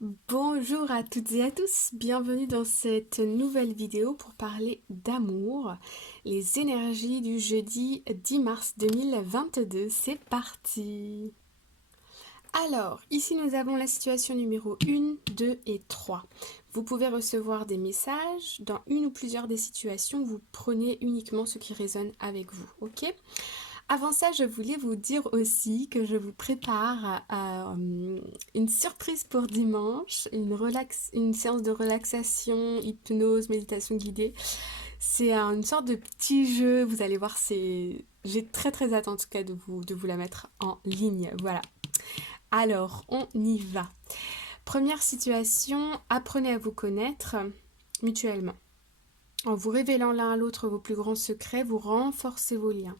Bonjour à toutes et à tous, bienvenue dans cette nouvelle vidéo pour parler d'amour, les énergies du jeudi 10 mars 2022, c'est parti. Alors, ici nous avons la situation numéro 1, 2 et 3. Vous pouvez recevoir des messages, dans une ou plusieurs des situations, vous prenez uniquement ce qui résonne avec vous, ok? Avant ça, je voulais vous dire aussi que je vous prépare une surprise pour dimanche, une séance de relaxation, hypnose, méditation guidée. C'est une sorte de petit jeu, vous allez voir, j'ai très très hâte en tout cas de vous la mettre en ligne. Voilà. Alors, on y va. Première situation, apprenez à vous connaître mutuellement. En vous révélant l'un à l'autre vos plus grands secrets, vous renforcez vos liens.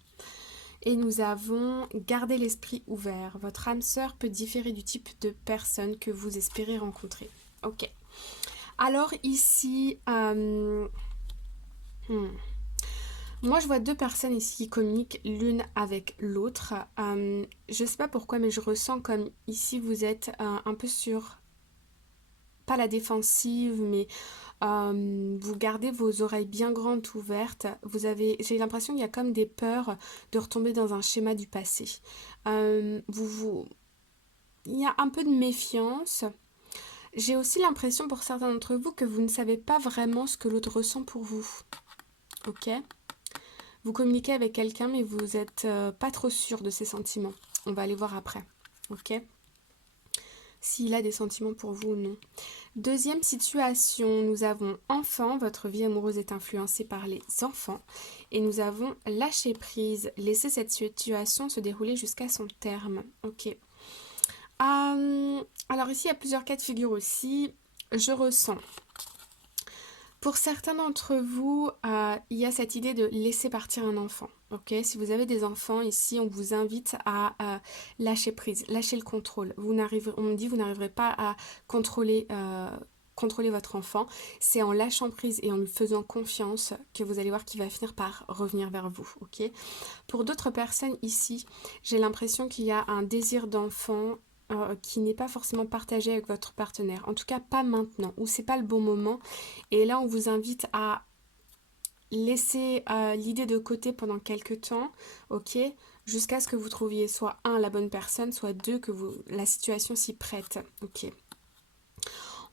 Et nous avons gardé l'esprit ouvert. Votre âme sœur peut différer du type de personne que vous espérez rencontrer. Ok. Alors ici, moi je vois deux personnes ici qui communiquent l'une avec l'autre. Je sais pas pourquoi, mais je ressens comme ici vous êtes un peu sur, pas la défensive, mais vous gardez vos oreilles bien grandes ouvertes. J'ai l'impression qu'il y a comme des peurs de retomber dans un schéma du passé. Euh, vous, vous- il y a un peu de méfiance. J'ai aussi l'impression pour certains d'entre vous que vous ne savez pas vraiment ce que l'autre ressent pour vous. Ok? Vous communiquez avec quelqu'un mais vous n'êtes pas trop sûr de ses sentiments. On va aller voir après. Ok? S'il a des sentiments pour vous ou non. Deuxième situation, nous avons enfant, votre vie amoureuse est influencée par les enfants. Et nous avons lâcher prise, laisser cette situation se dérouler jusqu'à son terme. Ok. Alors ici, il y a plusieurs cas de figure aussi. Je ressens. Pour certains d'entre vous, il y a cette idée de laisser partir un enfant. Ok, si vous avez des enfants ici, on vous invite à lâcher prise, lâcher le contrôle. On me dit que vous n'arriverez pas à contrôler votre enfant. C'est en lâchant prise et en lui faisant confiance que vous allez voir qu'il va finir par revenir vers vous. Ok. Pour d'autres personnes ici, j'ai l'impression qu'il y a un désir d'enfant qui n'est pas forcément partagé avec votre partenaire. En tout cas, pas maintenant, ou c'est pas le bon moment. Et là, on vous invite à laisser l'idée de côté pendant quelques temps, ok, jusqu'à ce que vous trouviez soit un, la bonne personne, soit deux, que la situation s'y prête, ok.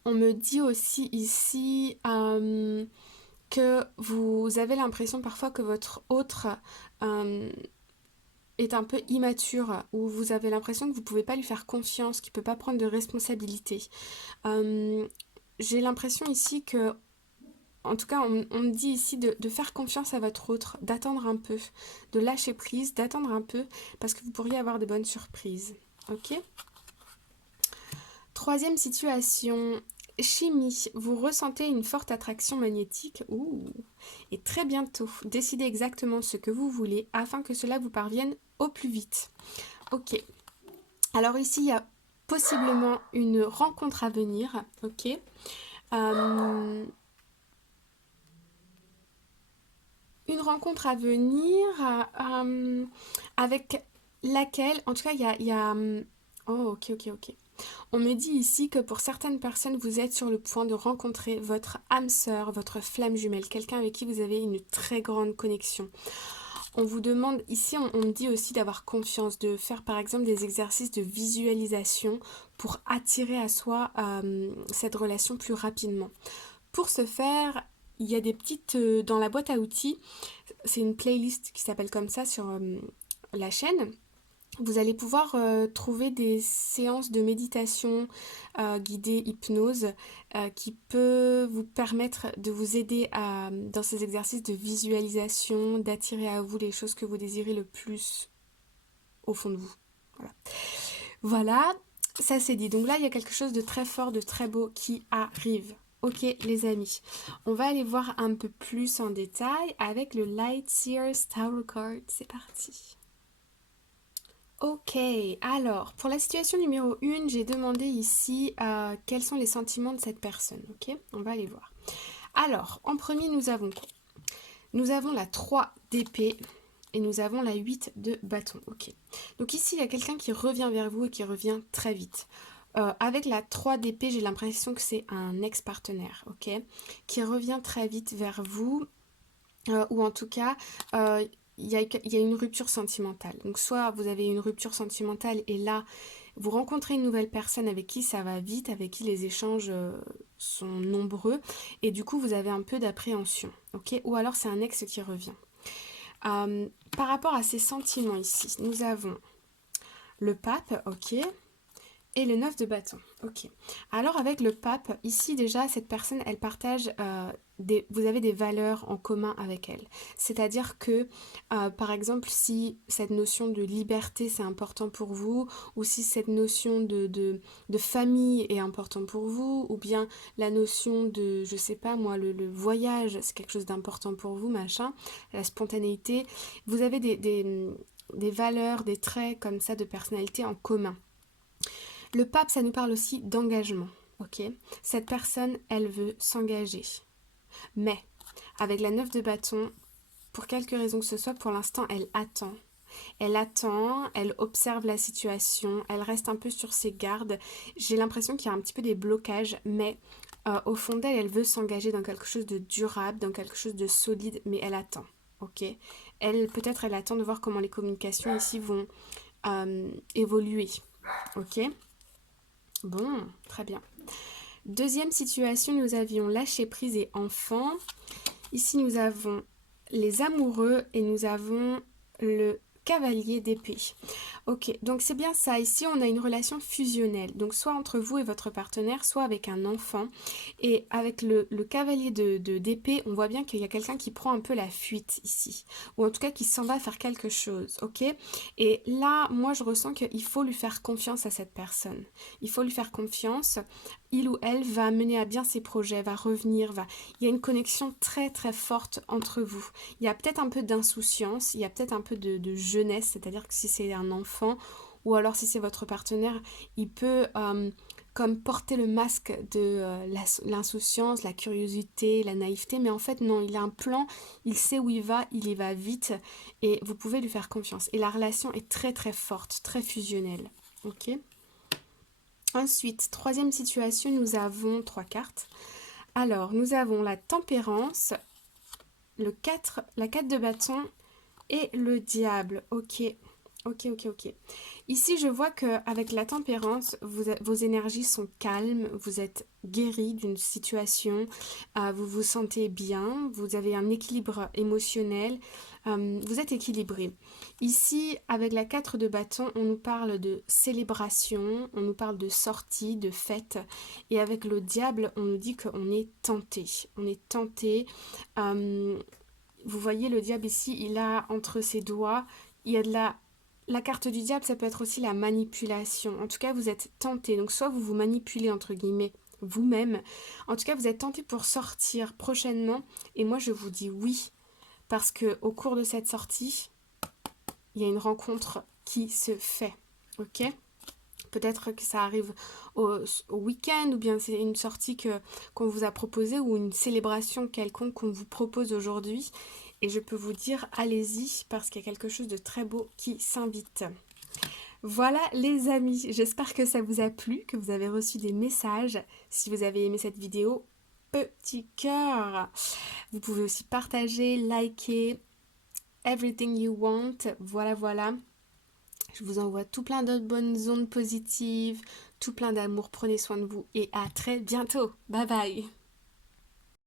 On me dit aussi ici que vous avez l'impression parfois que votre autre euh, est un peu immature, ou vous avez l'impression que vous ne pouvez pas lui faire confiance, qu'il ne peut pas prendre de responsabilité. Euh, j'ai l'impression ici que, en tout cas, on me dit ici de faire confiance à votre autre, d'attendre un peu, de lâcher prise, d'attendre un peu, parce que vous pourriez avoir de bonnes surprises. Ok? Troisième situation, chimie. Vous ressentez une forte attraction magnétique. Ouh. Et très bientôt, décidez exactement ce que vous voulez afin que cela vous parvienne au plus vite. Ok. Alors ici, il y a possiblement une rencontre à venir. Ok. Une rencontre à venir avec laquelle, en tout cas, oh, ok, ok, ok. On me dit ici que pour certaines personnes, vous êtes sur le point de rencontrer votre âme sœur, votre flamme jumelle, quelqu'un avec qui vous avez une très grande connexion. On vous demande, ici on me dit aussi d'avoir confiance, de faire par exemple des exercices de visualisation pour attirer à soi cette relation plus rapidement. Pour ce faire, il y a des petites, dans la boîte à outils, c'est une playlist qui s'appelle comme ça sur la chaîne. Vous allez pouvoir trouver des séances de méditation guidée hypnose qui peut vous permettre de vous aider dans ces exercices de visualisation, d'attirer à vous les choses que vous désirez le plus au fond de vous. Voilà. Voilà, ça c'est dit. Donc là, il y a quelque chose de très fort, de très beau qui arrive. Ok les amis, on va aller voir un peu plus en détail avec le Light Seers Tarot Card. C'est parti. Ok, alors pour la situation numéro 1, j'ai demandé ici quels sont les sentiments de cette personne. Ok, on va aller voir. Alors, en premier, nous avons quoi? Nous avons la 3 d'épée et nous avons la 8 de bâton. Ok, donc ici, il y a quelqu'un qui revient vers vous et qui revient très vite. Avec la 3 d'épée, j'ai l'impression que c'est un ex-partenaire, ok? Qui revient très vite vers vous, ou en tout cas, euh, il y a une rupture sentimentale. Donc soit vous avez une rupture sentimentale et là, vous rencontrez une nouvelle personne avec qui ça va vite, avec qui les échanges sont nombreux, et du coup vous avez un peu d'appréhension, ok? Ou alors c'est un ex qui revient. Par rapport à ces sentiments ici, nous avons le pape, ok? Et le 9 de bâton, ok. Alors avec le pape, ici déjà, cette personne, elle partage, vous avez des valeurs en commun avec elle. C'est-à-dire que, par exemple, si cette notion de liberté, c'est important pour vous, ou si cette notion de famille est important pour vous, ou bien la notion de, je sais pas moi, le voyage, c'est quelque chose d'important pour vous, machin, la spontanéité, vous avez des valeurs, des traits comme ça de personnalité en commun. Le pape, ça nous parle aussi d'engagement, ok? Cette personne, elle veut s'engager. Mais, avec la 9 de bâton, pour quelque raison que ce soit, pour l'instant, elle attend. Elle attend, elle observe la situation, elle reste un peu sur ses gardes. J'ai l'impression qu'il y a un petit peu des blocages, mais au fond d'elle, elle veut s'engager dans quelque chose de durable, dans quelque chose de solide, mais elle attend, ok? Peut-être elle attend de voir comment les communications ici vont évoluer, ok? Bon, très bien. Deuxième situation, nous avions lâché prise et enfant. Ici, nous avons les amoureux et nous avons le cavalier d'épée. Ok, donc c'est bien ça. Ici, on a une relation fusionnelle. Donc soit entre vous et votre partenaire, soit avec un enfant. Et avec le cavalier d'épée, on voit bien qu'il y a quelqu'un qui prend un peu la fuite ici. Ou en tout cas qui s'en va faire quelque chose. Ok? Et là, moi, je ressens qu'il faut lui faire confiance à cette personne. Il faut lui faire confiance. Il ou elle va mener à bien ses projets, va revenir, va... Il y a une connexion très très forte entre vous. Il y a peut-être un peu d'insouciance, il y a peut-être un peu de jeunesse, c'est-à-dire que si c'est un enfant ou alors si c'est votre partenaire, il peut comme porter le masque de l'insouciance, la curiosité, la naïveté, mais en fait non, il a un plan, il sait où il y va vite et vous pouvez lui faire confiance. Et la relation est très très forte, très fusionnelle. Ok? Ensuite, troisième situation, nous avons 3 cartes. Alors, nous avons la tempérance, la 4 de bâton et le diable. Ok, ok, ok, ok. Ici, je vois qu'avec la tempérance, vos énergies sont calmes, vous êtes guéri d'une situation, vous vous sentez bien, vous avez un équilibre émotionnel, vous êtes équilibré. Ici, avec la 4 de bâton, on nous parle de célébration, on nous parle de sortie, de fête, et avec le diable, on nous dit qu'on est tenté. On est tenté. Vous voyez le diable ici, il a entre ses doigts, il y a de la carte du diable, ça peut être aussi la manipulation. En tout cas, vous êtes tenté. Donc, soit vous vous manipulez, entre guillemets, vous-même. En tout cas, vous êtes tenté pour sortir prochainement. Et moi, je vous dis oui. Parce que au cours de cette sortie, il y a une rencontre qui se fait. Ok? Peut-être que ça arrive au week-end ou bien c'est une sortie qu'on vous a proposée ou une célébration quelconque qu'on vous propose aujourd'hui. Et je peux vous dire, allez-y parce qu'il y a quelque chose de très beau qui s'invite. Voilà les amis, j'espère que ça vous a plu, que vous avez reçu des messages. Si vous avez aimé cette vidéo, petit cœur. Vous pouvez aussi partager, liker, everything you want. Voilà, voilà. Je vous envoie tout plein d'autres bonnes ondes positives, tout plein d'amour. Prenez soin de vous et à très bientôt. Bye bye.